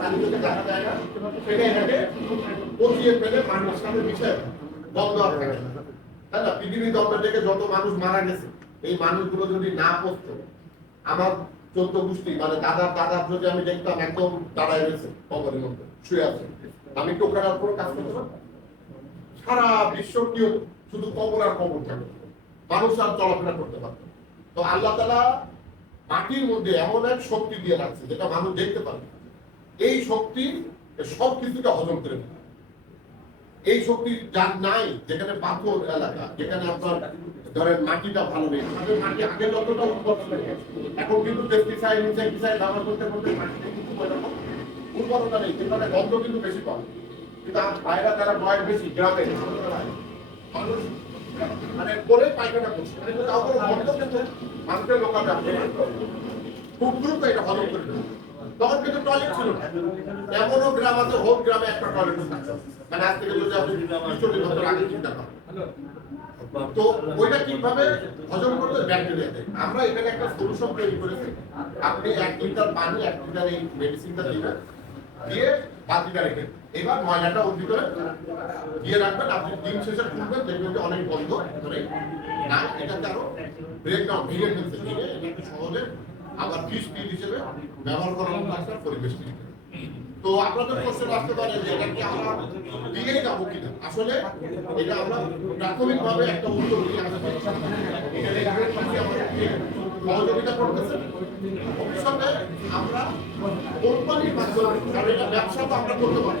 মাটিতে থাকে তাই না দপ্তর থেকে যত মানুষ মারা গেছে এই মানুষগুলো যদি না পচতো আমার চোদ্দ মানে দাদার দাদার যদি আমি দেখতাম একদম দাঁড়ায় রয়েছে কবরের মধ্যে শুয়ে আছে আমি কোনো কাজ করতে সারা বিশ্ব কি শুধু কবর আর কবর থাকতো মানুষ আর চলাফেরা করতে পারতো। তো আল্লাহ তালা মাটির মধ্যে এমন এক শক্তি দিয়ে রাখছে যেটা মানুষ দেখতে পারে এই শক্তি সব কিছুকে হজম করে এই শক্তি যার নাই, যেখানে পাথর এলাকা, যেখানে আপনার ধরেন মাটিটা ভালো নেই মাটি আগে যতটা উর্বর ছিল, এখন কিন্তু পেস্টিসাইড ইনসেক্টিসাইড ব্যবহার করতে করতে মাটিতে কিন্তু উর্বরতা নেই, যেখানে গন্ধ কিন্তু বেশি পাবে কিন্তু ভাইরা যারা বয়স বেশি, গ্রামে, মানুষ মানে করে পায়খানা করছে। মানে তাও কোনো গন্ধ কিন্তু মানুষের লোকাল খুব দ্রুত এটা হজম করে তখন কিন্তু টয়লেট ছিল না। এমনও গ্রাম আছে, হোক গ্রামে একটা টয়লেট মানে আজ যদি আপনি চল্লিশ বছর আগে চিন্তা করেন। তো ওইটা কীভাবে হজম করতে ব্যাকটেরিয়া দেয় আমরা এখানে একটা সলিউশন তৈরি করেছি। আপনি এক লিটার পানি, এক লিটার এই মেডিসিনটা দিবেন, দিয়ে বাতিটা রেখে এবার ময়লাটা ওর ভিতরে দিয়ে রাখবেন, আপনি দিন শেষে খুলবেন দেখবেন যে অনেক বন্ধ ধরে না, এটাতে আরও ব্রেকডাউন ভেঙে ফেলতে, ভেঙে একটু সহজে আবার ফিস হিসেবে ব্যবহার করার মতো পরিবেশ তো আপনাদের কোশ্চেন আসতে পারে যে এটা কি আমরা দিয়েই যাব কিনা? আসলে এটা আমরা প্রাথমিকভাবে একটা উত্তর দিয়ে আসতে সহযোগিতা করতেছে? ভবিষ্যতে আমরা কোম্পানির মাধ্যমে কারণ এটা ব্যবসা তো আমরা করতে পারি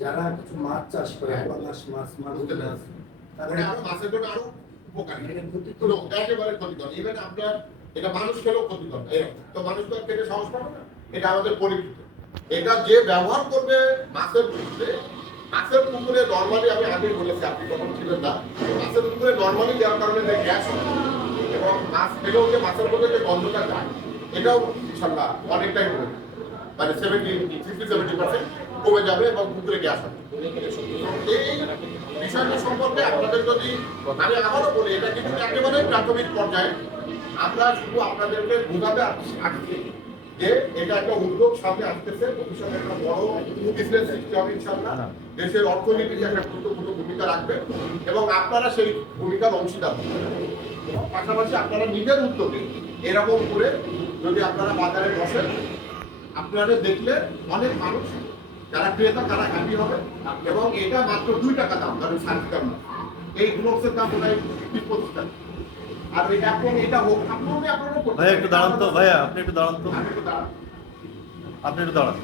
যারা কিছু মাছ চাষ করে হ্যাঁ। পাঙাশ মাছ মাগুর মাছ। তারা মানে মাছের জন্য আরও উপকারী। একেবারে ক্ষতিকর। ইভেন আপনার এটা মানুষ খেলেও ক্ষতিকর। তো মানুষ তো খেতে সাহস পাবে না। এটা আমাদের পরীক্ষিত এটা যে ব্যবহার করবে মাছের পুকুরে মাছের পুকুরে নর্মালি আমি আগে বলেছি আপনি তখন ছিলেন না। মাছের পুকুরে নর্মালি দেওয়ার কারণে যে গ্যাস হয় এবং মাছ খেলেও যে মাছের মধ্যে যে গন্ধটা যায় এটাও ইনশাল্লাহ অনেকটাই মানে সেভেন্টি সিক্সটি সেভেন্টি পার্সেন্ট কমে যাবে এবং গ্যাস হবে এই বিষয়টা সম্পর্কে আপনাদের যদি আমি আবারও বলি এটা কিন্তু একেবারে প্রাথমিক পর্যায়ে। আমরা শুধু আপনাদেরকে বোঝাতে আসছি যে এটা একটা উদ্যোগ সামনে আসতেছে। ভবিষ্যতে একটা বড় বিজনেস সৃষ্টি হবে ইনশাল্লাহ দেশের অর্থনীতিতে একটা গুরুত্বপূর্ণ ভূমিকা রাখবে এবং আপনারা সেই ভূমিকার অংশীদার। পাশাপাশি আপনারা নিজের উদ্যোগে এরকম করে যদি আপনারা বাজারে বসেন আপনারা দেখলে অনেক মানুষ যারা ক্রেতা তারা হ্যাপি হবে। এবং এটা মাত্র দুই টাকা দাম ধরেন সার্জিক্যাল এই গ্লোভসের দাম প্রায় পঁচিশ টাকা। আর এখন এটা হোক একটু দাঁড়ান তো ভাইয়া আপনি একটু দাঁড়ান তো। দাঁড়ান। আপনি একটু দাঁড়ান।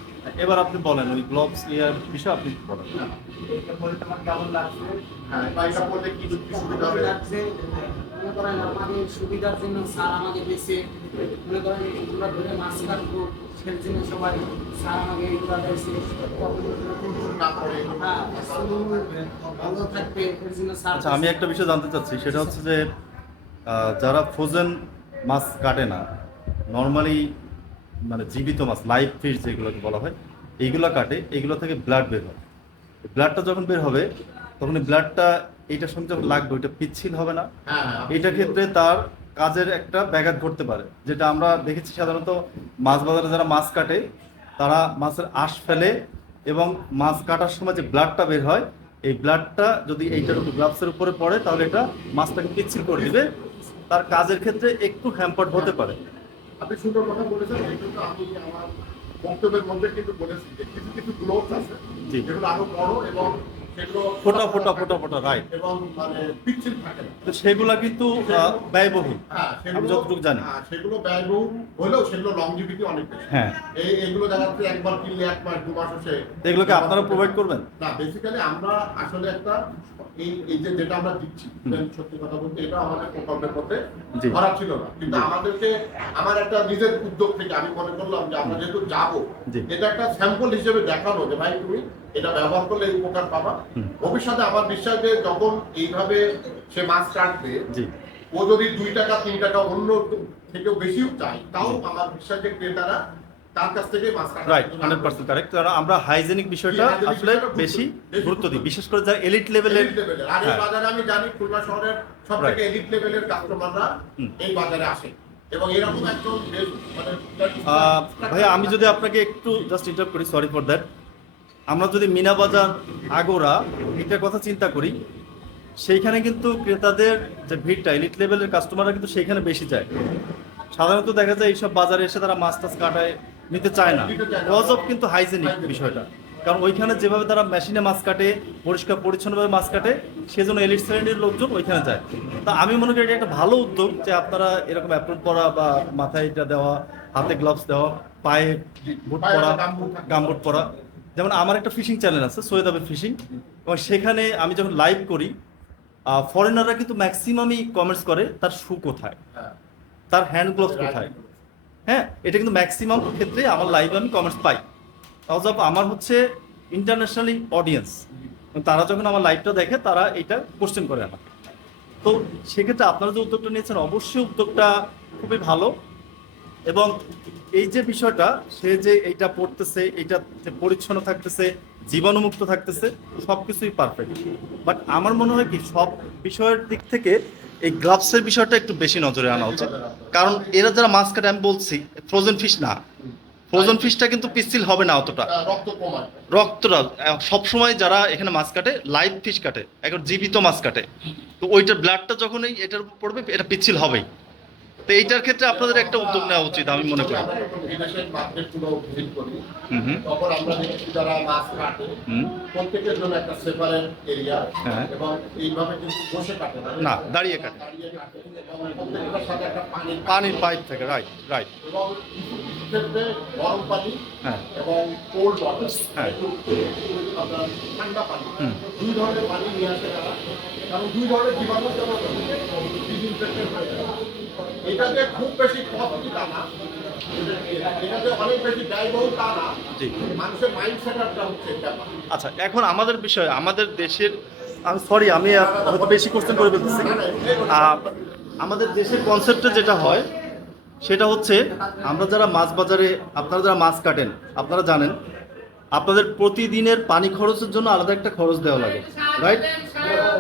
এবার আপনি বলেন ওই গ্লোভস ইয়ার বিষয়ে আপনি বলেন। এটা পরে তোমার কেমন লাগছে? হ্যাঁ এটা কি সুবিধা হবে? লাগছে। মনে করেন আমাদের সুবিধার জন্য স্যার আমাকে দিয়েছে। মনে করেন এগুলো ধরে মাছ কাটবো সেই সবাই স্যার আমাকে এগুলো দিয়েছে না করে চুল ভালো থাকবে এর জন্য স্যার আচ্ছা আমি একটা বিষয় জানতে চাচ্ছি সেটা হচ্ছে যে যারা ফ্রোজেন মাছ কাটে না নর্মালি মানে জীবিত মাছ লাইভ ফিশ যেগুলোকে বলা হয় এইগুলো কাটে এইগুলো থেকে ব্লাড বের হয়। ব্লাডটা যখন বের হবে তখন ব্লাডটা এইটার সঙ্গে যখন লাগবে ওইটা পিচ্ছিল হবে না। হ্যাঁ হ্যাঁ। ক্ষেত্রে তার কাজের একটা ব্যাঘাত ঘটতে পারে। যেটা আমরা দেখেছি সাধারণত মাছ বাজারে যারা মাছ কাটে তারা মাছের আঁশ ফেলে এবং মাছ কাটার সময় যে ব্লাডটা বের হয় এই ব্লাডটা যদি এইটার উপর গ্লাভসের উপরে পড়ে তাহলে এটা মাছটাকে পিচ্ছিল করে দিবে। তার কাজের ক্ষেত্রে একটু হ্যাম্পার্ড হতে পারে। আপনি সুন্দর কথা বলেছেন আমি আমার বক্তব্যের মধ্যে কিন্তু বলেছি যে কিছু কিছু গ্লোভস আছে যেগুলো আরও বড় এবং ফোটা ফোটা ফোটা ফোটা রাইট এবং মানে পিচ্ছিল থাকে তো সেগুলা কিন্তু ব্যয়বহুল। হ্যাঁ আমি যতটুকু জানি। হ্যাঁ, সেগুলো ব্যয়বহুল হলেও সেগুলো লংজিভিটি অনেক বেশি। হ্যাঁ। এই এগুলো দেখা যাচ্ছে একবার কিনলে এক মাস দু মাস এগুলোকে আপনারা প্রোভাইড করবেন? না বেসিক্যালি আমরা আসলে একটা এই এই যে যেটা আমরা দিচ্ছি সত্যি কথা বলতে এটা আমাদের প্রকল্পের মধ্যে ধরা ছিল না। কিন্তু আমাদেরকে আমার একটা নিজের উদ্যোগ থেকে আমি মনে করলাম যে আমরা যেহেতু যাব। এটা একটা স্যাম্পল হিসেবে দেখানো যে ভাই তুমি এটা ব্যবহার করলে উপকার পাবা। ভবিষ্যতে আমার বিশ্বাস যে যখন এইভাবে সে মাছ কাটবে ও যদি দুই টাকা তিন টাকা অন্য থেকেও বেশিও চায় তাও আমার বিশ্বাস যে ক্রেতারা আমরা হাইজেনিক বিষয়টা আসলে বেশি গুরুত্ব দিই। বিশেষ করে যারা এলিট লেভেলের Elite আর এই হ্যাঁ। বাজারে আমি জানি খুলনা শহরের সব থেকে এলিট লেভেলের কাস্টমাররা এই বাজারে আসে। ভাইয়া আমি যদি আপনাকে একটু জাস্ট ইন্টার করি সরি ফর দ্যাট আমরা যদি মিনা বাজার, আগোরা, এটার কথা চিন্তা করি, সেইখানে কিন্তু ক্রেতাদের যে ভিড়টা এলিট লেভেলের কাস্টমাররা কিন্তু সেইখানে বেশি যায়। সাধারণত দেখা যায় এইসব বাজারে এসে তারা মাছ টাছ কাটায়, নিতে চায় না। নিতে চায় না। কজ অফ কিন্তু হাইজেনিক বিষয়টা। কারণ ওইখানে যেভাবে তারা মেশিনে মাছ কাটে, পরিষ্কার, পরিচ্ছন্নভাবে মাছ কাটে, সেজন্য এলিট শ্রেণির লোকজন ওইখানে যায়। তা আমি মনে করি এটা একটা ভালো উদ্যোগ যে আপনারা এরকম অ্যাপ্রুভ করা বা মাথায় এটা দেওয়া, হাতে গ্লাভস দেওয়া, পায়ে বুট পরা, গামবুট পরা। যেমন আমার একটা ফিশিং চ্যানেল আছে সৈয়দ আবের ফিশিং এবং সেখানে আমি যখন লাইভ করি ফরেনাররা কিন্তু ম্যাক্সিমামই কমেন্টস করে তার শু কোথায়? হ্যাঁ। তার হ্যান্ড গ্লোভস কোথায়? হ্যাঁ এটা কিন্তু ম্যাক্সিমাম ক্ষেত্রে আমার লাইভে আমি কমেন্টস পাই। অফ আমার হচ্ছে ইন্টারন্যাশনালি অডিয়েন্স তারা যখন আমার লাইভটা দেখে তারা এটা কোশ্চেন করে আমাকে। তো সেক্ষেত্রে আপনারা যে উদ্যোগটা নিয়েছেন অবশ্যই উদ্যোগটা খুবই ভালো। এবং এই যে বিষয়টা সে যে এইটা পড়তেছে এইটা যে পরিচ্ছন্ন থাকতেছে জীবাণুমুক্ত থাকতেছে সব কিছুই পারফেক্ট বাট আমার মনে হয় কি সব বিষয়ের দিক থেকে এই গ্লাভসের বিষয়টা একটু বেশি নজরে আনা উচিত। কারণ এরা যারা মাছ কাটে আমি বলছি ফ্রোজেন ফিশ না। ফ্রোজেন ফিশটা কিন্তু পিসিল হবে না অতটা। রক্ত রক্তটা সবসময় যারা এখানে মাছ কাটে লাইভ ফিশ কাটে এখন জীবিত মাছ কাটে। তো ওইটার ব্লাডটা যখন এই এটার উপর পড়বে এটা পিচ্ছিল হবেই। তো এইটার ক্ষেত্রে আপনাদের একটা উদ্যোগ নেওয়া উচিত আমি মনে করি। আমরা যখন বিদেশের মার্কেটগুলো ভিজিট করি। হুম হুম। তখন আমরা দেখি যারা মাছ কাটে প্রত্যেকের জন্য একটা সেপারেট এরিয়া হ্যাঁ। এবং এইভাবে কিন্তু বসে কাটে না। দাঁড়িয়ে কাটে। পানির পাইপ থাকে। রাইট রাইট এবং ক্ষেত্রে গরম পানি হ্যাঁ। এবং কোল্ড ওয়াটার হ্যাঁ। আপনার ঠান্ডা পানি। দুই ধরনের পানি নিয়ে আসে তারা। কারণ দুই ধরনের জীবাণু যেমন disinfectant হয়ে যায়। এটা যে খুব বেশি কস্টলি তা না? এটা অনেক বেশি ব্যয়বহুল তা না। মানুষের মাইন্ড সেটআপটা হচ্ছে আচ্ছা এখন আমাদের বিষয় আমাদের দেশের আমি সরি আমি বেশি কোশ্চেন করে। আহ, আমাদের দেশের কনসেপ্টে যেটা হয় সেটা হচ্ছে আমরা যারা মাছ বাজারে আপনারা যারা মাছ কাটেন আপনারা জানেন আপনাদের প্রতিদিনের পানি খরচের জন্য আলাদা একটা খরচ দেওয়া লাগে রাইট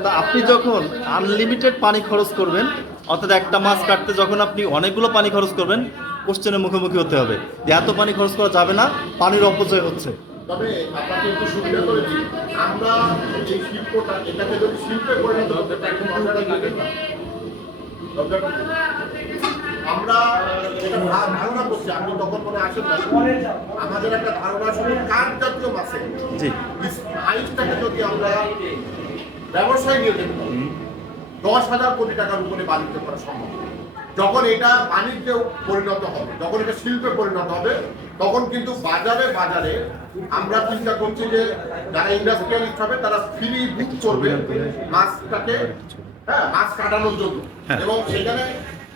তা আপনি যখন আনলিমিটেড পানি খরচ করবেন অর্থাৎ একটা মাছ কাটতে যখন আপনি অনেকগুলো পানি খরচ করবেন কোশ্চেনের মুখোমুখি হতে হবে। যে এত পানি খরচ করা যাবে না পানির অপচয় হচ্ছে। তবে আপনাকে একটু সুবিধা করে আমরা এই শিল্পটা এটাকে যদি শিল্পে পরিণত ধারণা করছি তখন মনে আসেন আমাদের একটা ধারণা শুনুন কাঠ জাতীয় মাছে আইসটাকে যদি আমরা ব্যবসায় নিয়ে যেতে দশ হাজার কোটি টাকার উপরে বাণিজ্য করা সম্ভব। যখন এটা বাণিজ্যে পরিণত হবে যখন এটা শিল্পে পরিণত হবে তখন কিন্তু বাজারে বাজারে আমরা চিন্তা করছি যে যারা ইন্ডাস্ট্রিয়ালিস্ট হবে তারা ফ্রি বুক করবে মাছটাকে হ্যাঁ মাছ কাটানোর জন্য। হ্যাঁ। এবং সেখানে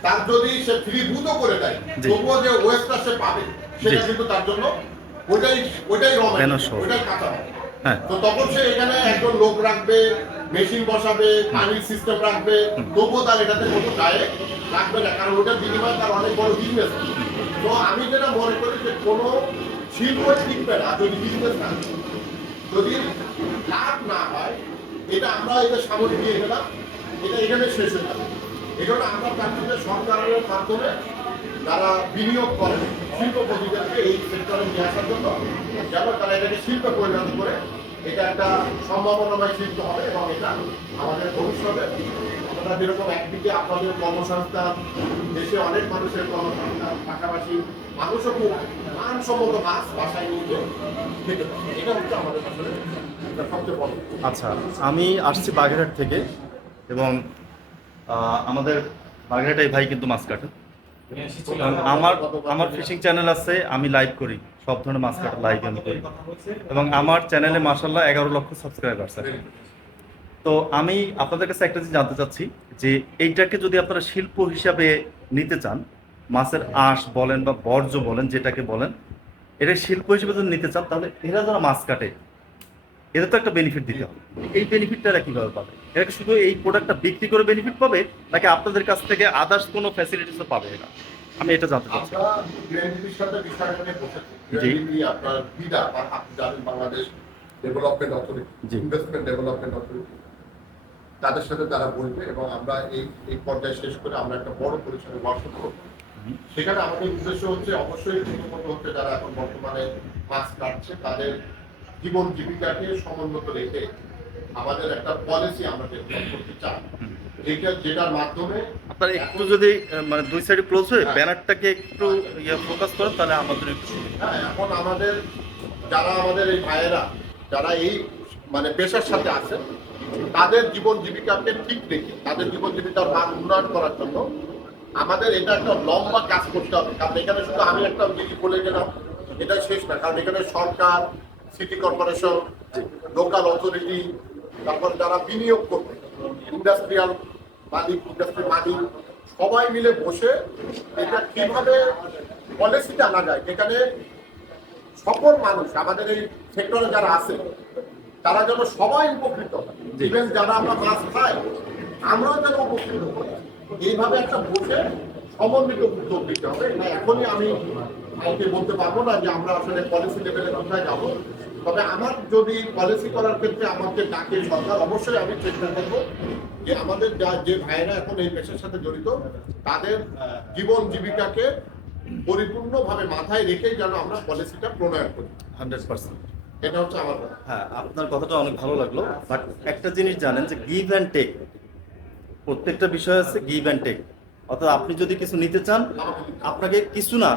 তার যদি সে ফ্রি বুথও করে দেয়। তবুও যে ওয়েস্টটা সে পাবে সেটা কিন্তু তার জন্য ওইটাই ওইটাই র Venus ওইটাই কাঁচা হবে হ্যাঁ। তো তখন সে এখানে একজন লোক রাখবে মেশিন বসাবে, পানির সিস্টেম রাখবে, তবুও তার এটাতে কোনো গায়ে লাগবে না, কারণ ওটার বিনিময়ে তার অনেক বড় বিজনেস তো আমি যেটা মনে করি যে কোনো শিল্প টিকবে না, যদি বিজনেস না যদি লাভ না হয়, এটা আমরা এটা সামনে দিয়ে গেলাম, এটা এখানে শেষ হয়ে যাবে। এই জন্য আমরা চাচ্ছি যে সরকারের মাধ্যমে যারা বিনিয়োগ করেন শিল্পপতিদেরকে এই সেক্টরে নিয়ে আসার জন্য, যেন তারা এটাকে শিল্পে পরিণত করে এটা একটা সম্ভাবনাময় শিল্প হবে এবং এটা আমাদের ভবিষ্যতে আমরা যেরকম একদিকে আপনাদের কর্মসংস্থান, দেশে অনেক মানুষের কর্মসংস্থান, পাশাপাশি মানুষও খুব মানসম্মত মাছ বাসায় নিয়ে খেতে পারে। এটা হচ্ছে আমাদের আসলে সবচেয়ে বড় আচ্ছা আমি আসছি বাগেরহাট থেকে এবং আমাদের বাগেরহাট এই ভাই কিন্তু মাছ কাটে আমার আমার ফিশিং চ্যানেল আছে, আমি লাইভ করি। সব ধরনের মাছ কাটা লাইভ আমি করি। এবং আমার চ্যানেলে মাসাল্লাহ এগারো লক্ষ সাবস্ক্রাইবার আছে। তো আমি আপনাদের কাছে একটা জিনিস জানতে চাচ্ছি, যে এইটাকে যদি আপনারা শিল্প হিসাবে নিতে চান, মাছের আঁশ বলেন বা বর্জ্য বলেন, যেটাকে বলেন, এটা শিল্প হিসেবে যদি নিতে চান, তাহলে এরা যারা মাছ কাটে এদের তো একটা বেনিফিট দিতে হবে। এই বেনিফিটটা এরা কীভাবে পাবে? এরা শুধু এই প্রোডাক্টটা বিক্রি করে বেনিফিট পাবে নাকি আপনাদের কাছ থেকে আদার্স কোনো ফ্যাসিলিটিসও পাবে এরা? আমি এটা জানতে চাচ্ছি। জি। আপনার বিডা আপনি জানেন Bangladesh development authority investment development authority তাদের সাথে তারা বলবে এবং আমরা এই এই পর্যায়ে শেষ করে আমরা একটা বড় পরিসরে ওয়ার্কশপ করব। সেখানে আমাদের উদ্দেশ্য হচ্ছে অবশ্যই প্রথমত হচ্ছে যারা এখন বর্তমানে মাছ কাটছে তাদের জীবন জীবিকাকে সমুন্নত রেখে আমাদের একটা পলিসি আমরা ডেভেলপ করতে চাই যেটা যেটার মাধ্যমে আপনার একটু যদি মানে দুই সাইডে ক্লোজ হয়ে হ্যাঁ। ব্যানারটাকে একটু ইয়ে ফোকাস করেন তাহলে আমাদের একটু হ্যাঁ এখন আমাদের যারা আমাদের এই ভাইয়েরা যারা এই মানে পেশার সাথে আছেন তাদের জীবন জীবিকাকে ঠিক রেখে তাদের জীবন জীবিকার মান উন্নয়ন করার জন্য আমাদের এটা একটা লম্বা কাজ করতে হবে। কারণ এখানে শুধু আমি একটা জিনিস বলে গেলাম এটা শেষ না। কারণ এখানে সরকার সিটি কর্পোরেশন লোকাল অথরিটি তারপর যারা বিনিয়োগ করবে ইন্ডাস্ট্রিয়াল মালিক ইন্ডাস্ট্রি মালিক সবাই মিলে বসে এটা কীভাবে পলিসিতে আনা যায়? যেখানে সকল মানুষ আমাদের এই সেক্টরে যারা আছে তারা যেন সবাই উপকৃত হয়। ইভেন যারা আমরা মাছ খাই আমরাও যেন উপকৃত হই এইভাবে একটা বসে সমন্বিত উদ্যোগ দিতে হবে। এখনই আমি কাউকে বলতে পারব না যে আমরা আসলে পলিসি লেভেলে কোথায় যাব। তবে আমার যদি পলিসি করার ক্ষেত্রে আমাকে ডাকে সরকার অবশ্যই আমি চেষ্টা করব যে আমাদের যা যে ভাইয়েরা এখন এই পেশার সাথে জড়িত তাদের জীবন জীবিকাকে পরিপূর্ণভাবে মাথায় রেখেই যেন আমরা পলিসিটা প্রণয়ন করি। Hundred percent. এটা হচ্ছে আমার হ্যাঁ আপনার কথাটা অনেক ভালো লাগল। বাট একটা জিনিস জানেন যে গিভ অ্যান্ড টেক প্রত্যেকটা বিষয় আছে গিভ অ্যান্ড টেক অর্থাৎ আপনি যদি কিছু নিতে চান, আপনাকে কিছু না,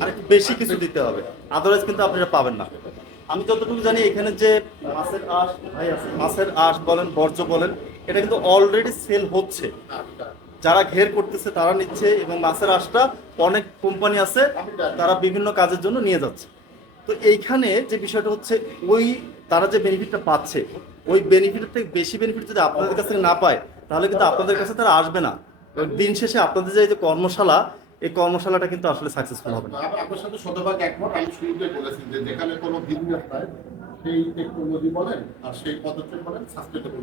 আর একটু বেশি কিছু দিতে হবে। আদারওয়াইজ কিন্তু আপনি এটা পাবেন না। আমি যতটুকু জানি এখানে যে মাছের আঁশ, ভাই, আছে। মাছের আঁশ বলেন, বর্জ্য বলেন, এটা কিন্তু অলরেডি সেল হচ্ছে। যারা ঘের করতেছে, তারা নিচ্ছে এবং মাছের আঁশটা অনেক কোম্পানি আছে, তারা বিভিন্ন কাজের জন্য নিয়ে যাচ্ছে। তো এইখানে যে বিষয়টা হচ্ছে, ওই তারা যে বেনিফিটটা পাচ্ছে, ওই বেনিফিটের থেকে বেশি বেনিফিট যদি আপনাদের কাছ থেকে না পায়, তাহলে কিন্তু আপনাদের কাছে তারা আসবে না। দিন শেষে আপনাদের যে যে কর্মশালা এই কর্মশালাটা কিন্তু আসলে সাকসেসফুল হবে না। আপ- আপনার সাথে শতভাগ একমত আমি শুরুতে বলেছি যে যেখানে কোনো বিজনেস হয় সেই টেকনোলজি বলেন আর সেই পদক্ষেপ বলেন সাস্টেনেবল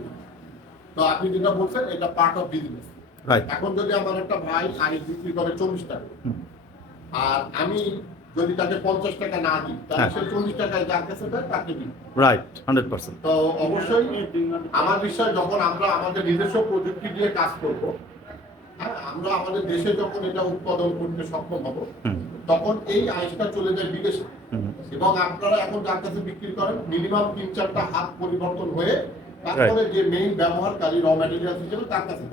তো আপনি যেটা বলছেন এটা পার্ট অফ বিজনেস রাইট এখন যদি আমার একটা ভাই আইস বিক্রি করে চল্লিশ টাকা আর আমি যদি তাকে পঞ্চাশ টাকা না দিই তাহলে হ্যাঁ। সে চল্লিশ টাকায় যার কাছে দেয় তাকে দিই। রাইট হান্ড্রেড পার্সেন্ট তো অবশ্যই আমার বিশ্বাস যখন আমরা আমাদের নিজস্ব প্রযুক্তি দিয়ে কাজ করব হ্যাঁ আমরা আমাদের দেশে যখন এটা উৎপাদন করতে সক্ষম হব তখন এই আইসটা চলে যায় বিদেশে। এবং আপনারা এখন যার কাছে বিক্রি করেন মিনিমাম তিন চারটা হাত পরিবর্তন হয়ে তারপরে যে মেইন ব্যবহারকারী র ম্যাটেরিয়াল হিসেবে তার কাছে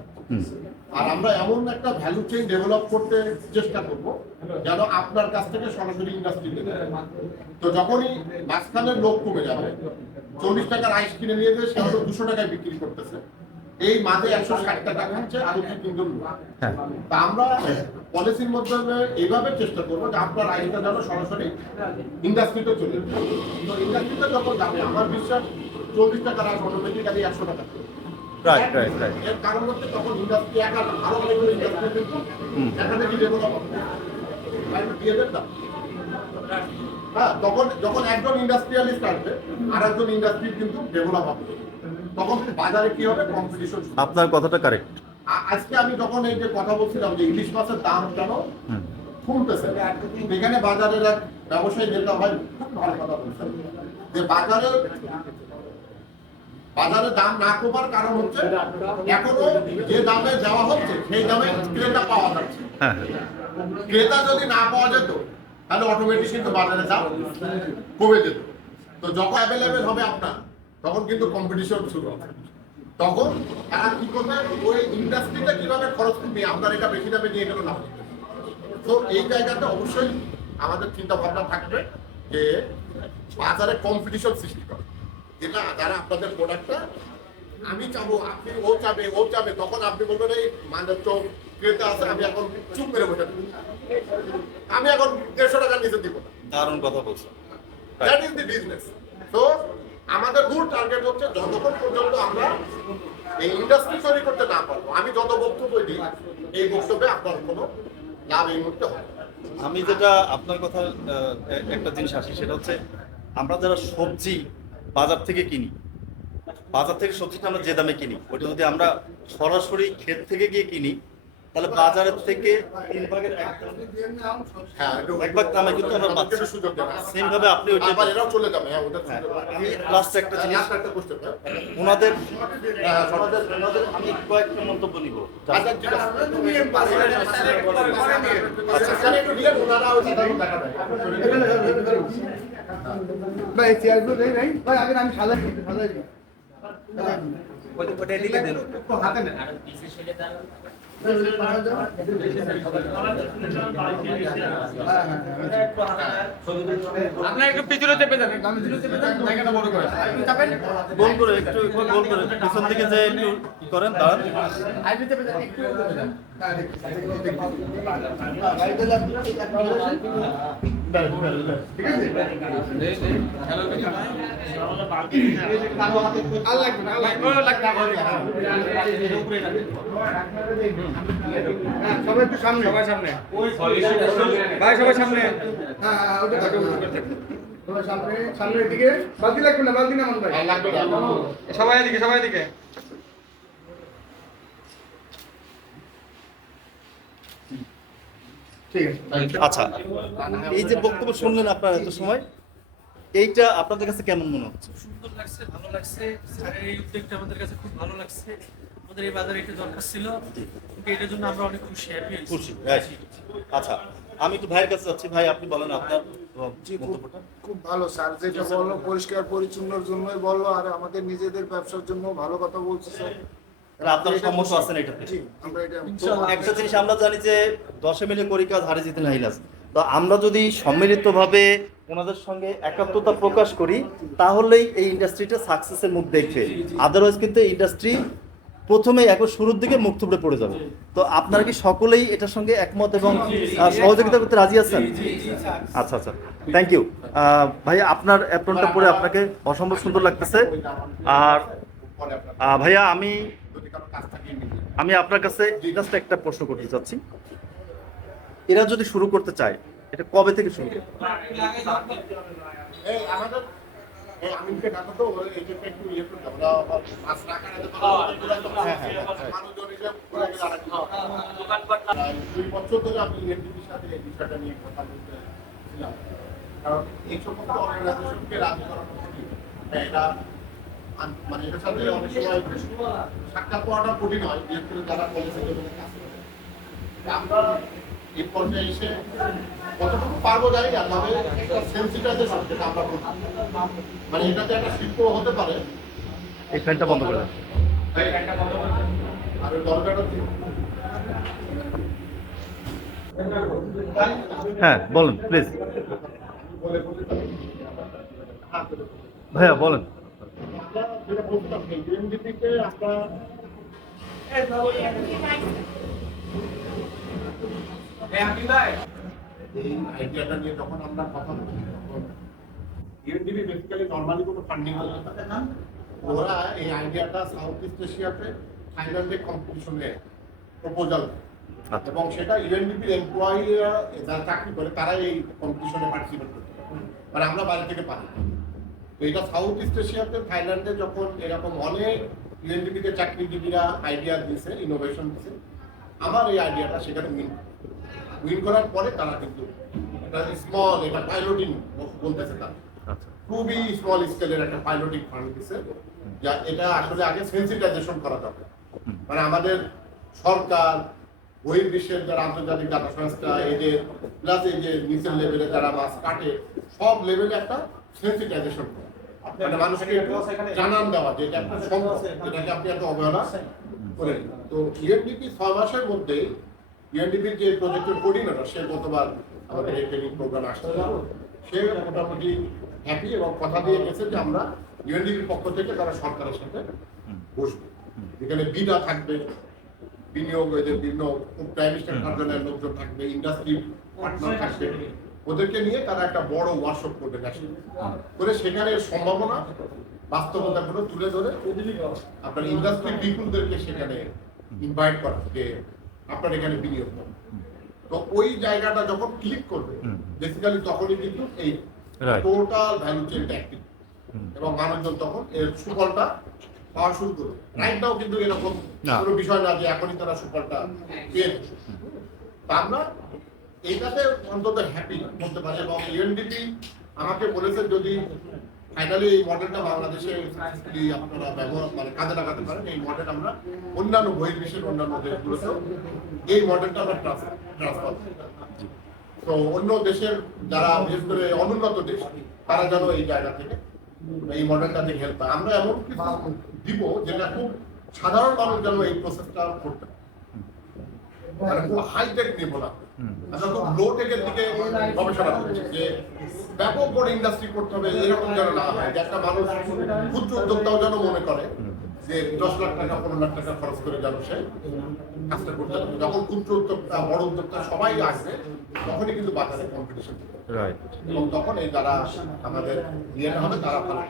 আর আমরা এমন একটা ভ্যালু চেইন ডেভেলপ করতে চেষ্টা করব যেন আপনার কাছ থেকে সরাসরি ইন্ডাস্ট্রিতে তো যখনই মাঝখানের লোক কমে যাবে চল্লিশ টাকার আইস কিনে নিয়ে যেয়ে সে দুশো টাকায় বিক্রি করতেছে। এই মাঝে একশো ষাট টাকা খাচ্ছে আর তিনজন হ্যাঁ। তা আমরা পলিসির মাধ্যমে এইভাবে চেষ্টা করব যে আপনার আইনটা যেন সরাসরি ইন্ডাস্ট্রিতে চলে। তো ইন্ডাস্ট্রিতে যখন যাবে আমার বিশ্বাস চল্লিশ টাকার আইস অটোমেটিক্যালি একশো টাকা। রাইট রাইট রাইট এর কারণ হচ্ছে তখন ইন্ডাস্ট্রি একা আরও অনেকগুলো ইন্ডাস্ট্রি কিন্তু এখানে কি ডেভেলপ? হ্যাঁ তখন যখন একজন ইন্ডাস্ট্রিয়ালিস্ট আসবে আর একজন ইন্ডাস্ট্রি কিন্তু ডেভেলপ হবে। তখন বাজারে কি হবে? কম্পিটিশন আপনার কথাটা কারেক্ট আজকে আমি যখন এই যে কথা বলছিলাম যে ইলিশ মাছের দাম কেন কমতেছে এখানে বাজারের এক ব্যবসায়ী নেতা হয় খুব ভালো কথা বলছেন। যে বাজারে বাজারে দাম না কমার কারণ হচ্ছে এখনও যে দামে যাওয়া হচ্ছে সেই দামে ক্রেতা পাওয়া যাচ্ছে। হ্যাঁ হ্যাঁ। ক্রেতা যদি না পাওয়া যেত তাহলে অটোমেটিক কিন্তু বাজারে দাম কমে যেত। তো যখন অ্যাভেলেবেল হবে আপনার তখন কিন্তু কম্পিটিশন শুরু হবে। তখন তারা কি করবে? ওই ইন্ডাস্ট্রিটা কীভাবে খরচ কমিয়ে আপনার এটা বেশি দামে নিয়ে গেল না তো এই জায়গাতে অবশ্যই আমাদের চিন্তা ভাবনা থাকবে যে বাজারে কম্পিটিশন সৃষ্টি করা যেটা যারা আপনাদের প্রোডাক্টটা আমি চাবো আপনি ও চাবে ও চাবে তখন আপনি বলবেন এই মানের তো ক্রেতা আছে আমি এখন চুপ করে বসে আমি এখন দেড়শো টাকা নিচে দিব দারুণ কথা বলছেন। দ্যাট ইজ দি বিজনেস তো আমাদের মূল টার্গেট হচ্ছে যতক্ষণ পর্যন্ত আমরা এই ইন্ডাস্ট্রি তৈরি করতে না পারব, আমি যত বক্তব্য দিই, এই বক্তব্যে আপনার কোনো লাভ এই মুহূর্তে হবে আমি যেটা আপনার কথা একটা জিনিস আসি, সেটা হচ্ছে আমরা যারা সবজি বাজার থেকে কিনি, বাজার থেকে সবজিটা আমরা যে দামে কিনি ওটা যদি আমরা সরাসরি ক্ষেত থেকে গিয়ে কিনি তাহলে বাজারের থেকে তিন ভাগের এক ভাগ হ্যাঁ দামে কিন্তু আমরা পাচ্ছি সেম ভাবে আপনি ওইটা এরাও চলে যাবে হ্যাঁ হ্যাঁ। আমি লাস্ট একটা জিনিস হ্যাঁ? ওনাদের হ্যাঁ, ওনাদের ওনাদের আমি কয়েকটা মন্তব্য নিব আচ্ছা, আচ্ছা, স্যার, একটু নিলেন, ওনারা ওই সাধারণ দেখা দেয়। ভাই চেয়ারগুলো নেই ভাই ভাই আগে আমি সাদা সাদা হাতে নেন। আপনার একটু পিছনে চেপে যান জায়গাটা বড় করে। গোল করে একটু গোল করে। পিছন দিকে যে একটু করেন যান একটু সবাই ভাই সবাই সামনে সামনে দিকে বালতি লাগবে না সবাই এদিকে সবাই এদিকে ঠিক আছে আচ্ছা এই যে বক্তব্য শুনলেন আপনারা এত সময় এইটা আপনাদের কাছে কেমন মনে হচ্ছে? সুন্দর লাগছে ভালো লাগছে। স্যারের এই উদ্যোগটা আমাদের কাছে খুব ভালো লাগছে। আমাদের এই বাজারে এটা দরকার ছিল কিন্তু এটার জন্য আমরা অনেক খুশি হ্যাপি খুশি. আচ্ছা আমি একটু ভাইয়ের কাছে যাচ্ছি। ভাই আপনি বলেন আপনার খুব ভালো স্যার। যেটা বলল পরিষ্কার পরিচ্ছন্নর জন্যই বলল আর আমাদের নিজেদের ব্যবসার জন্য ভালো কথা বলছে স্যার। তাহলে আপনারা সম্মত আছেন এটাতে একটা জিনিস আমরা জানি যে দশে মিলে করি কাজ হারে জিতে নাহিলাস তো আমরা যদি সম্মিলিতভাবে ওনাদের সঙ্গে একাত্মতা প্রকাশ করি তাহলেই এই ইন্ডাস্ট্রিটা সাকসেসের মুখ দেখবে। আদারওয়াইজ কিন্তু ইন্ডাস্ট্রি প্রথমে একবার শুরুর দিকে মুখ থুবড়ে পড়ে যাবে। তো আপনারা কি সকলেই এটার সঙ্গে একমত এবং সহযোগিতা করতে রাজি আছেন? আচ্ছা আচ্ছা। থ্যাংক ইউ ভাইয়া আপনার অ্যাপ্রনটা পরে আপনাকে অসম্ভব সুন্দর লাগতেছে। আর ভাইয়া আমি যদি কারও কাজ থাকে নিয়ে নিন। আমি আপনার কাছে জাস্ট একটা প্রশ্ন করতে চাচ্ছি। এরা যদি শুরু করতে চায় এটা কবে থেকে শুরু ইয়ে করতে হ্যাঁ, হ্যাঁ, হ্যাঁ। কারণ এই সমস্ত অর্গানাইজেশনকে রাজি করানো কঠিন মানে এটার সাথে অনেক সময় সাক্ষাৎ পাওয়াটা কঠিন হয় বিশেষ করে যারা পলিসি লেভেলে কাজ করে। আমরা এই পর্যায়ে এসে কতটুকু পারব জানি না তবে একটা যেটা আমরা করি মানে এটা যে একটা শিল্প হতে পারে। এই ফ্যানটা বন্ধ করে। আর ওই দরজাটা হ্যাঁ বলুন প্লিজ ভাইয়া বলেন। আমরা যেটা বলছিলাম আমরা এই আইডিয়াটা নিয়ে যখন আমরা কথা বলি তখন ইউএনডিপি বেসিক্যালি নরমালি কোনো ফান্ডিং না। ওরা এই আইডিয়াটা সাউথ ইস্ট এশিয়াতে থাইল্যান্ডে কম্পিটিশনে প্রপোজাল। এবং সেটা ইউএনডিপির এমপ্লয়িরা যারা চাকরি করে তারা এই কম্পিটিশনে পার্টিসিপেট করতে পারে। মানে আমরা বাইরে থেকে। তো এটা সাউথ ইস্ট এশিয়াতে থাইল্যান্ডে যখন এরকম অনেক ইউএনডিপিতে চাকরিজীবীরা আইডিয়া দিয়েছে ইনোভেশন দিয়েছে আমার এই আইডিয়াটা সেখানে উইন উইন করার পরে তারা কিন্তু এটা স্মল এটা পাইলটিং বলতেছে তারা। আচ্ছা। খুবই স্মল স্কেলের একটা পাইলটিং ফান্ড দিছে যা এটা আসলে আগে সেন্সিটাইজেশন করা দরকার মানে আমাদের সরকার বহির্বিশ্বের যারা আন্তর্জাতিক ডাটা সংস্থা এদের প্লাস এই যে নিচের লেভেলে যারা মাছ কাটে সব লেভেলে একটা সেন্সিটাইজেশন করা। মানুষকে জানান দেওয়া যে এটা একটা সম্ভব যেটাকে আপনি একটা অবহেলা করেন। তো ইউএনডিপি ছয় মাসের মধ্যে ইউএনডিপির যে প্রজেক্টের কোঅর্ডিনেটর সে গতবার আমাদের এই ট্রেনিং প্রোগ্রাম আসছে সে মোটামুটি হ্যাপি এবং কথা দিয়ে গেছে যে আমরা ইউএনডিপির পক্ষ থেকে তারা সরকারের সাথে বসবে। এখানে বিডা থাকবে বিনিয়োগ বিভিন্ন প্রাইম মিনিস্টার কার্যালয়ের লোকজন থাকবে ইন্ডাস্ট্রি পার্টনার থাকবে। ওদেরকে নিয়ে তারা একটা বড় ওয়ার্কশপ করবে ন্যাশনাল করে সেখানে সম্ভাবনা বাস্তবতাগুলো তুলে ধরে আপনার ইন্ডাস্ট্রি পিপুলদেরকে সেখানে ইনভাইট করা যে আপনার এখানে বিনিয়োগ করুন। তো ওই জায়গাটা যখন ক্লিক করবে বেসিক্যালি তখনই কিন্তু এই টোটাল ভ্যালু চেনটা অ্যাক্টিভ এবং মানুষজন তখন এর সুফলটা পাওয়া শুরু করবে। রাইট নাও কিন্তু এরকম না। কোনো বিষয় না যে এখনই তারা সুফলটা পেয়ে তা আমরা এইটাতে অন্তত হ্যাপি বলতে পারি এবং ইউএনডিপি আমাকে বলেছে যদি ফাইনালি এই মডেলটা বাংলাদেশে আপনারা ব্যবহার মানে কাজে লাগাতে পারেন, এই মডেল আমরা অন্যান্য বহির্বিশ্বের অন্যান্য দেশগুলোতেও এই মডেলটা আমরা ট্রান্সফার তো অন্য দেশের যারা বিশেষ করে অনুন্নত দেশ, তারা যেন এই জায়গা থেকে এই মডেলটা থেকে হেল্প পায়। আমরা এমন কিছু দিব যেটা খুব সাধারণ মানুষ যেন এই প্রসেসটা করতে মানে খুব হাইটেক নেব না আমরা খুব লো টেকের দিকে গবেষণা করছি যে ব্যাপক বড় ইন্ডাস্ট্রি করতে হবে এরকম যেন না হয় যে একটা মানুষ ক্ষুদ্র উদ্যোক্তাও যেন মনে করে যে দশ লাখ টাকা পনেরো লাখ টাকা খরচ করে যেন সে কাজটা করতে যখন ক্ষুদ্র উদ্যোক্তা বড় উদ্যোক্তা সবাই আসবে তখনই কিন্তু বাজারে কম্পিটিশন এবং তখন এই যারা আমাদের ইয়েটা হবে তারা ভালো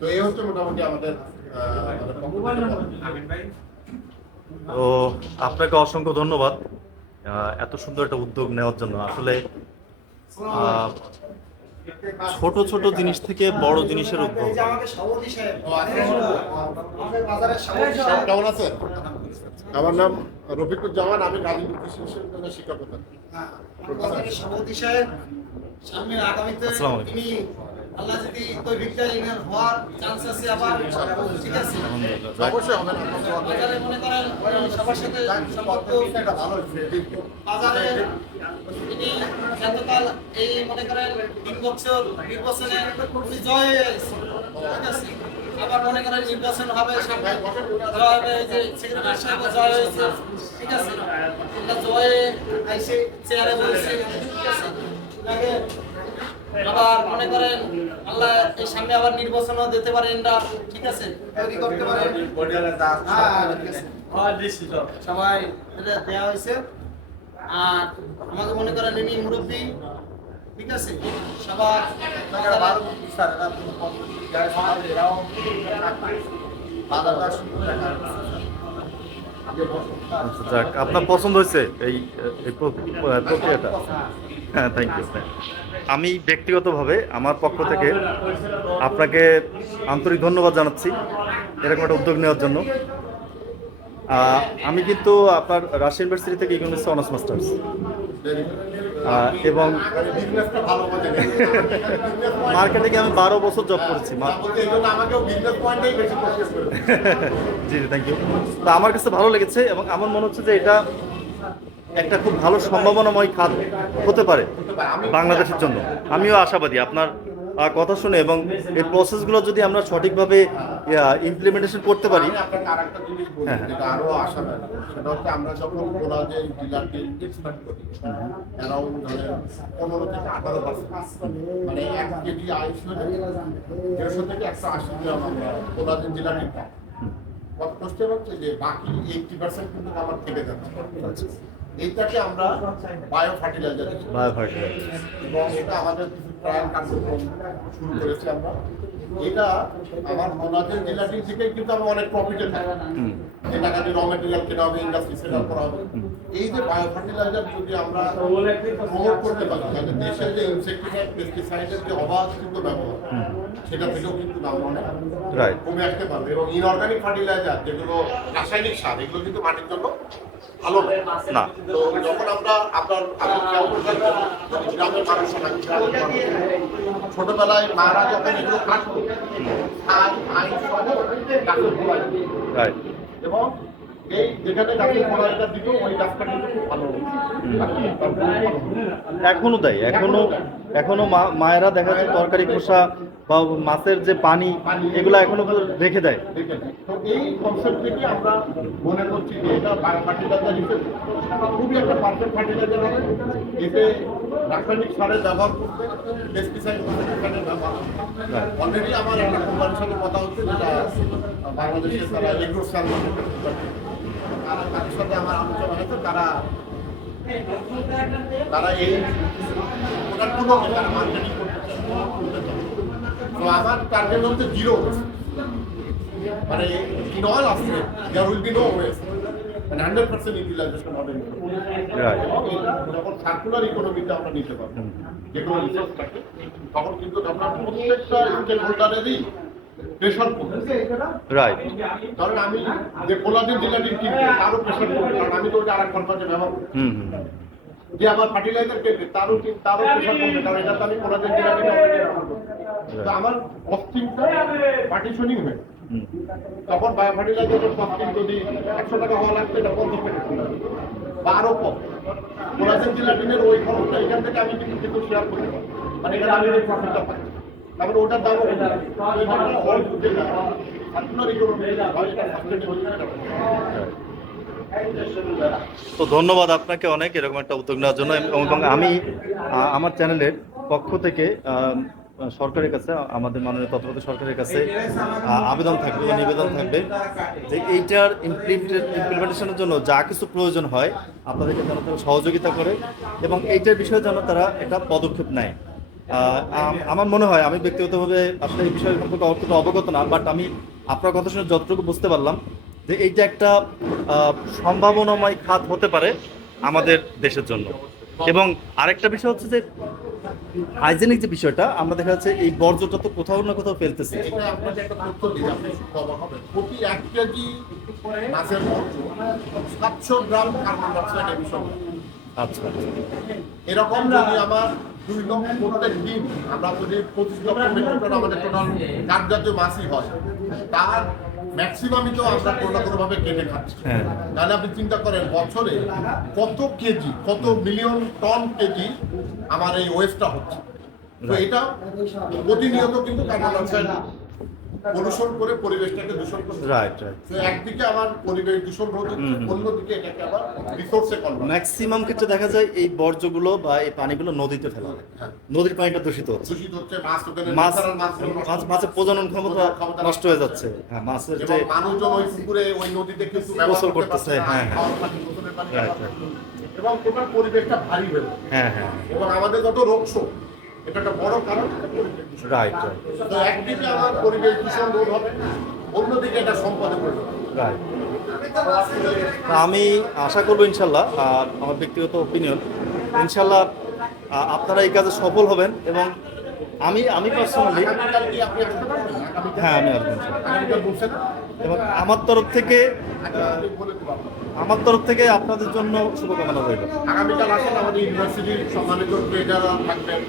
তো এই হচ্ছে মোটামুটি আমাদের। তো আপনাকে অসংখ্য ধন্যবাদ। এত সুন্দর একটা উদ্যোগ নেওয়ার জন্য। আসলে ছোট ছোট জিনিস থেকে বড় জিনিসের উদ্ভব। হয়। সব কেমন আছেন? আমার নাম রফিকুজ্জামান আমি গাজীপুর কৃষি বিশ্ববিদ্যালয়ের শিক্ষকতা সামনে আগামীতে আল্লাহ যদি তৈরিকটা ইনার হওয়ার চান্স আছে আবার ঠিক আছে? অবশ্যই হবে না বাজারে মনে করেন সবার সাথে সম্পর্ক এটা ভালো বাজারে তিনি এতকাল এই মনে করেন তিন বছর নির্বাচনে উনি জয় ঠিক আছে? আবার মনে করেন নির্বাচন হবে সামনে জয় হবে যে সেক্রেটারি সাহেব জয় হয়েছে ঠিক আছে? জয়ে আইসে চেয়ারে বসে ঠিক আছে? আবার মনে করেন আল্লাহ এই সামনে আবার নির্বাচনও দিতে পারেন না ঠিক আছে? তৈরি করতে পারেন হ্যাঁ ঠিক আছে। সবাই এটা দেওয়া হয়েছে। আর আমাকে মনে করেন ইনি মুরব্বী ঠিক আছে? সবার আচ্ছা, যাক আপনার পছন্দ হয়েছে এই এই প্র- প্রক্রিয়াটা? হ্যাঁ থ্যাংক ইউ আমি ব্যক্তিগতভাবে আমার পক্ষ থেকে আপনাকে আন্তরিক ধন্যবাদ জানাচ্ছি এরকম একটা উদ্যোগ নেওয়ার জন্য। আমি কিন্তু আপনার রাজশাহী ইউনিভার্সিটি থেকে ইকোনমিক্স অনার্স মাস্টার্স এবং মার্কেটে আমি বারো বছর জব করেছি। জি থ্যাংক ইউ তো আমার কাছে ভালো লেগেছে এবং আমার মনে হচ্ছে যে এটা একটা খুব ভালো সম্ভাবনাময় খাত হতে পারে বাংলাদেশের জন্য। আমিও আশাবাদী আপনার কথা শুনে এবং এই প্রসেসগুলো যদি আমরা সঠিকভাবে ইমপ্লিমেন্টেশন করতে পারি। বলি হ্যাঁ, হ্যাঁ। যেটা আরও আশাবাদী সেটা হচ্ছে আমরা যখন ওরা যে ডিলারকে এক্সপার্ট করি অ্যারাউন্ড পনেরো থেকে আঠারো পার্সেন্ট মানে এক কেজি আইস দেড়শো থেকে একশো আশি গ্রাম আমরা ওরা যে ডিলারকে কষ্ট হচ্ছে যে বাকি এইটটি পার্সেন্ট কিন্তু আমার থেকে যাচ্ছে। এইটাকে আমরা বায়ো ফার্টিলাইজার বায়োফার্টিলাইজার এবং এটা আমাদের কিছু ট্রায়াল কার্যক্রম শুরু করেছি আমরা। এটা আমার মোনাজের জেলাটি থেকে কিন্তু আমি অনেক প্রফিটে থাকি যে টাকা দিয়ে র মেটেরিয়াল কেনা হবে ইন্ডাস্ট্রি সেট আপ করা হবে। এই যে বায়ো ফার্টিলাইজার যদি আমরা প্রমোট করতে পারি। তাহলে দেশের যে ইনসেক্টিসাইড পেস্টিসাইডের যে অবাধিত ব্যবহার সেটা থেকেও কিন্তু আমরা অনেক। কমে আসতে পারবে। এবং ইনঅর্গানিক ফার্টিলাইজার যেগুলো রাসায়নিক সার এগুলো কিন্তু মাটির জন্য ভালো না। তো যখন আমরা আপনার গ্রামের মানুষ ছোটবেলায় মারা যখন এগুলো কাটতো এবং এই যেখানে গাছের পড়াটা দিত ওই গাছটা কিন্তু ভালো। এখনও দেয় এখনও এখনও মায়েরা দেখা যাচ্ছে তরকারি খোসা বা মাছের যে পানি এগুলো এখনও রেখে দেয়। তো এই কনসেপ্ট থেকে আমরা মনে করছি যে এটা ফার্টিলাইজার হিসেবে খুবই একটা পারফেক্ট ফার্টিলাইজার হবে। এতে রাসায়নিক সারের ব্যবহার করতে পেস্টিসাইড সারের ব্যবহার অলরেডি আমার একটা কোম্পানির সাথে কথা হচ্ছে যেটা বাংলাদেশের তারা এগ্রো সার তারা তাদের সাথে আমার আলোচনা হয়েছে তারা তারা এই ওটার কোনো মার্কেটিং করতে চায়। তো আমার টার্গেট হচ্ছে জিরো মানে ইন অল আসবে there will be no waste মানে হান্ড্রেড পার্সেন্ট ইউটিলাইজেশন হবে। যখন সার্কুলার ইকোনমিতে আমরা নিতে পারব যে কোনো রিসোর্স থাকে তখন কিন্তু আপনার প্রত্যেকটা স্টেক হোল্ডারেরই প্রেশার পড়বে রাইট কারণ আমি যে কোলাজেন জেলাটিন কিনবো তারও প্রেশার পড়বে কারণ আমি তো ওটা আর এক ব্যবহার করি হুম। যে আমার ফার্টিলাইজার কিনবে তারও তারও প্রেশার পড়বে কারণ এটা তো আমি কোলাজেন ব্যবহার তো আমার কস্টিংটা পার্টিশনিং হুম। তখন বায়ো ফার্টিলাইজারের কস্টিং যদি একশো টাকা হওয়া লাগবে এটা পঞ্চাশ টাকা বা কম। কোলাজেন জিলাটিনের ওই খরচটা এখান থেকে আমি কিন্তু কিন্তু শেয়ার করতে পারি মানে এখানে আমি যে প্রফিটটা পাই তারপরে ওটার দামও কমে যাবে। তো এটা একটা all সার্কুলার ইকোনমি হয় এটা sustainable হবে। তো ধন্যবাদ আপনাকে অনেক, এরকম একটা উদ্যোগ নেওয়ার জন্য। এবং আমি আমার চ্যানেলের পক্ষ থেকে সরকারের কাছে, আমাদের মাননীয় তত্ত্বাবধায়ক সরকারের কাছে আবেদন থাকবে বা নিবেদন থাকবে যে এইটার ইমপ্লিমেন্টেশনের জন্য যা কিছু প্রয়োজন হয়, আপনাদেরকে যেন তারা সহযোগিতা করে এবং এইটার বিষয়ে যেন তারা একটা পদক্ষেপ নেয়। আমার মনে হয়, আমি ব্যক্তিগতভাবে আসলে এই বিষয়ে সম্পর্কে অবগত না বাট আমি আপনার কথা শুনে যতটুকু বুঝতে পারলাম যে এইটা একটা সম্ভাবনাময় খাত হতে পারে আমাদের দেশের জন্য। এবং আরেকটা বিষয় হচ্ছে যে, হাইজেনিক যে বিষয়টা, আমরা দেখা যাচ্ছে এই বর্জ্যটা তো কোথাও না কোথাও ফেলতেছি। আচ্ছা। এরকম যদি আমার দুই লক্ষ প্রত্যেক দিন আমরা যদি পঁচিশ লক্ষ মেট্রিক আমাদের টোটাল কাঠ জাতীয় হয়, তার ম্যাক্সিমামই তো আমরা কোনো না কোনোভাবে কেটে খাচ্ছি। হ্যাঁ। তাহলে আপনি চিন্তা করেন বছরে কত কেজি কত মিলিয়ন টন কেজি আমার এই ওয়েস্টটা হচ্ছে? তো এটা প্রতিনিয়ত কিন্তু কার্বন ডাইঅক্সাইড পলিউশন করে পরিবেশটাকে দূষণ করছে রাইট রাইট একদিকে আমার পরিবেশ দূষণ হচ্ছে, অন্যদিকে এটাকে আবার রিসোর্সে কনভার্ট ম্যাক্সিমাম ক্ষেত্রে দেখা যায় এই বর্জ্যগুলো বা এই পানিগুলো নদীতে ফেলা হয়। হ্যাঁ। নদীর পানিটা দূষিত হচ্ছে। দূষিত হচ্ছে মাছ ওখানে মাছ মাছ মাছের প্রজনন ক্ষমতা নষ্ট হয়ে যাচ্ছে। হ্যাঁ মাছের যে মানুষজন ওই পুকুরে ওই নদীতে গোসল করতেছে, হ্যাঁ, হ্যাঁ। এবং টোটাল পরিবেশটা ভারী হয়ে হ্যাঁ হ্যাঁ। এবং আমাদের যত রোগ শোক এটা একটা বড় কারণ। রাইট তো একদিকে আমার পরিবেশ দূষণ রোধ হবে অন্যদিকে এটা সম্পদে পরিণত রাইট আমি আশা করব ইনশাল্লাহ আর আমার ব্যক্তিগত ওপিনিয়ন ইনশাল্লাহ আপনারা এই কাজে সফল হবেন এবং আমি আমি পার্সোনালি হ্যাঁ আমি? এবং আমার তরফ থেকে আমার তরফ থেকে আপনাদের জন্য শুভকামনা রইল। আগামীকাল আসেন আমাদের ইউনিভার্সিটির সম্মানিত ট্রেজার থাকবেন